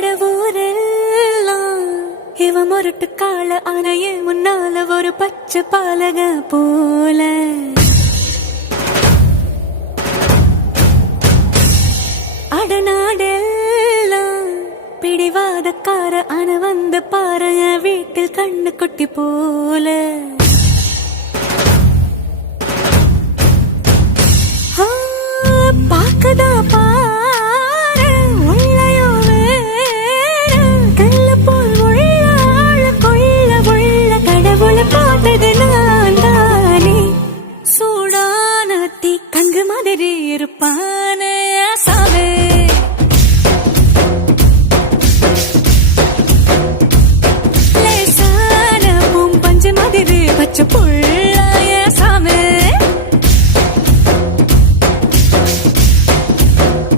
அடவூரெல்லாம் இவ முரட்டு கால அணைய முன்னால ஒரு பச்சை பாலக போல அடநாடெல்லாம் பிடிவாதக்கார அணை வந்து பாரு வீட்டில் கண்ணு குட்டி போல